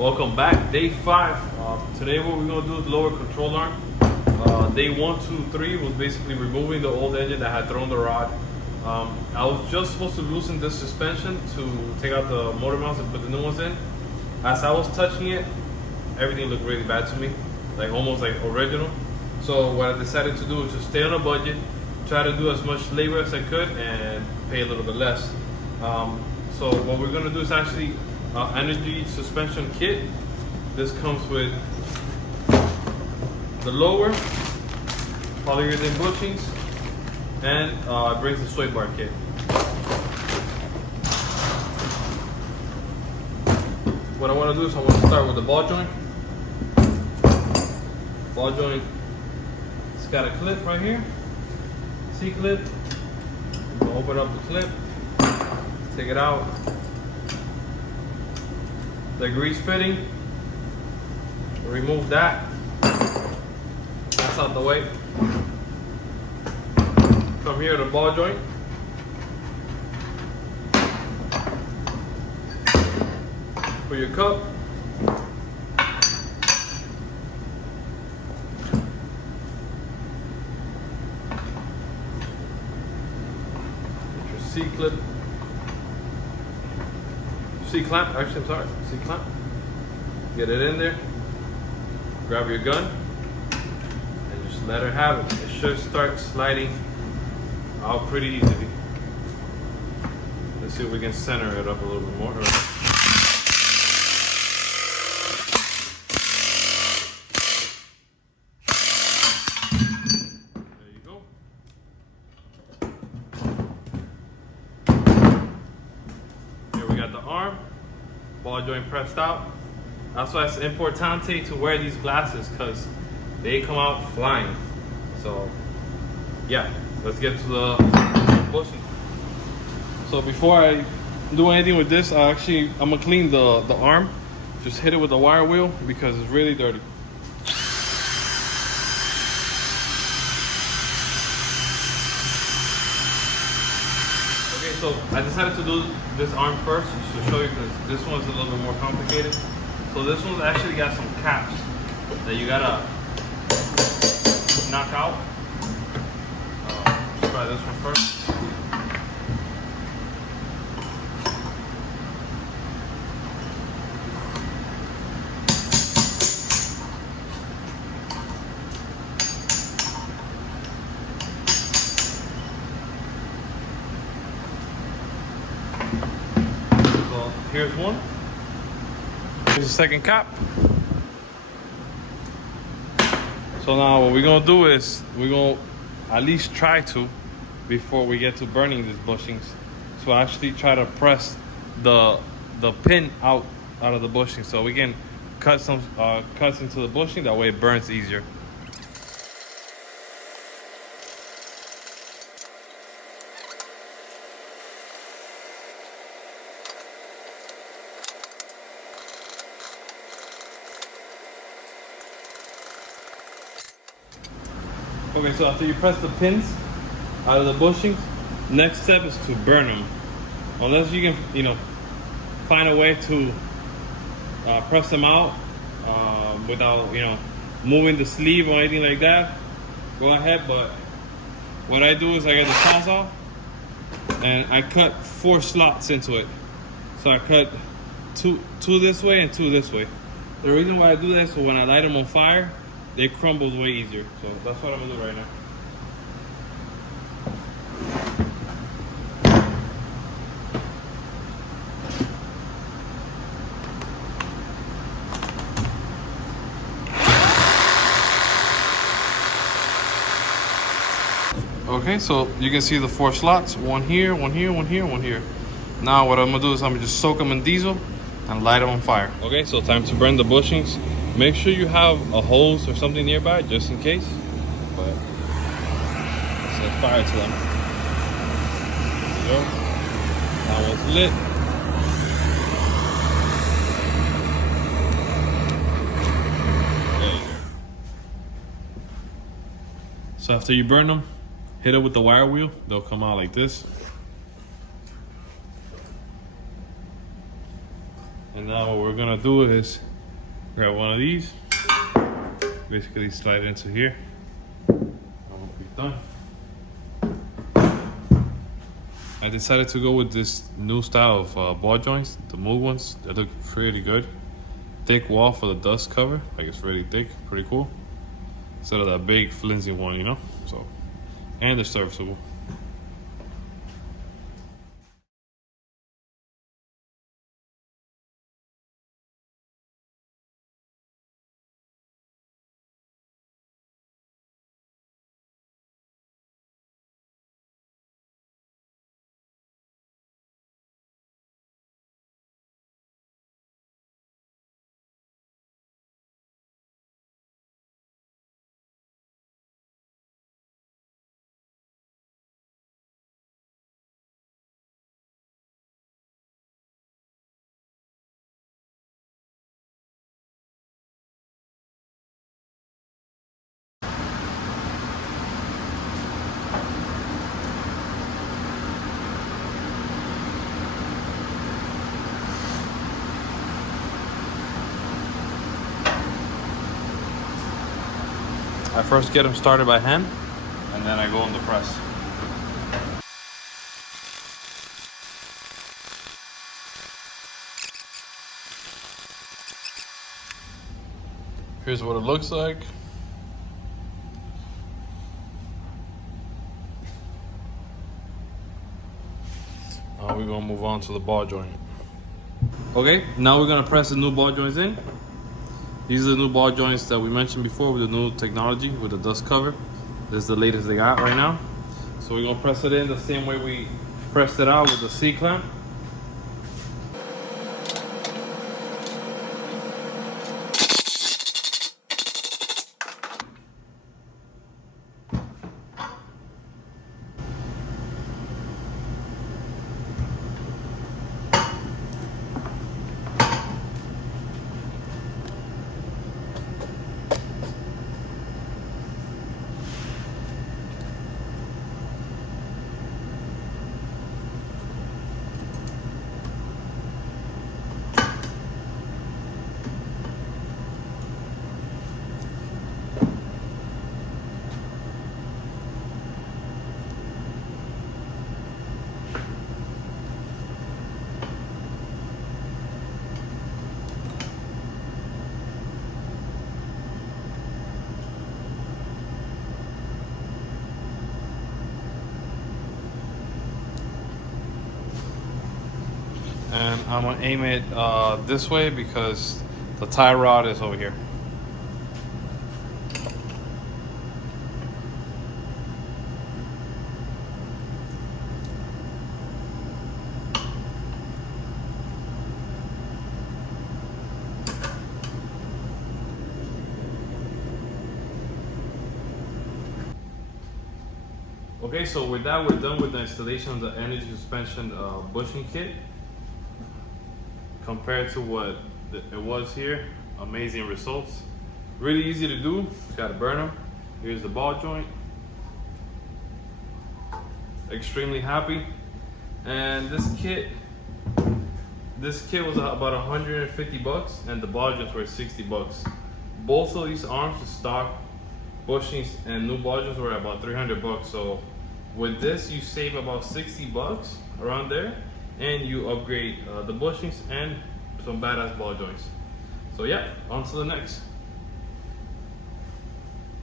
Welcome back, day 5. Today what we're going to do is lower control arm. Day 1, 2, 3 was basically removing the old engine that had thrown the rod. I was just supposed to loosen this suspension to take out the motor mounts and put the new ones in. As I was touching it, everything looked really bad to me, like almost like original. So what I decided to do is just stay on a budget, try to do as much labor as I could and pay a little bit less. So what we're going to do is actually energy suspension kit. This comes with the lower, polyurethane bushings, and it brings the sway bar kit. What I want to do is I want to start with the ball joint. Ball joint, it's got a clip right here, C-clip. Open up the clip, take it out. The grease fitting, remove that. That's out the way. Come here to the ball joint. For your cup. Get your C-clip. C-clamp, actually I'm sorry, C-clamp. Get it in there, grab your gun, and just let her have it. It should start sliding out pretty easily. Let's see if we can center it up a little bit more. There you go. Here we got the arm, ball joint pressed out. That's why it's importante to wear these glasses, because they come out flying. So yeah, let's get to the bushing. So before I do anything with this, I'm gonna clean the arm. Just hit it with the wire wheel because it's really dirty. Okay, so I decided to do this arm first to show you, because this one's a little bit more complicated. So this one's actually got some caps that you gotta knock out. Let's try this one first. So here's one. Here's the second cap. So now what we're gonna do is we're gonna at least try to, before we get to burning these bushings, so actually try to press the pin out of the bushing so we can cut some cuts into the bushing. That way it burns easier. Okay, so after you press the pins out of the bushings, next step is to burn them. Unless you can, find a way to press them out without, moving the sleeve or anything like that, go ahead. But what I do is I get the saw and I cut 4 slots into it. So I cut two this way and 2 this way. The reason why I do that is so when I light them on fire, they crumble way easier. So that's what I'm gonna do right now. Okay, so you can see the 4 slots. One here, one here, one here, one here. Now what I'm gonna do is I'm gonna just soak them in diesel and light them on fire. Okay, so time to burn the bushings. Make sure you have a hose or something nearby just in case. But set fire to them. There you go. That one's lit. There you go. So after you burn them, hit it with the wire wheel. They'll come out like this. And now what we're gonna do is Grab one of these, basically slide it into here. I'll be done. I decided to go with this new style of ball joints, the move ones. They look pretty good. Thick wall for the dust cover, like it's really thick, pretty cool. Instead of that big flimsy one, you know? So, and they're serviceable. I first get them started by hand, and then I go on the press. Here's what it looks like. We're gonna move on to the ball joint. Okay, now we're gonna press the new ball joints in. These are the new ball joints that we mentioned before with the new technology, with the dust cover. This is the latest they got right now. So we're gonna press it in the same way we pressed it out with the C-clamp. And I'm gonna aim it this way because the tie rod is over here. Okay, so with that, we're done with the installation of the energy suspension bushing kit. Compared to what it was here, amazing results. Really easy to do, just gotta burn them. Here's the ball joint. Extremely happy. And this kit was about 150 bucks, and the ball joints were 60 bucks. Both of these arms, the stock bushings and new ball joints, were about 300 bucks. So with this, you save about 60 bucks around there, and you upgrade the bushings and some badass ball joints. So yeah, on to the next.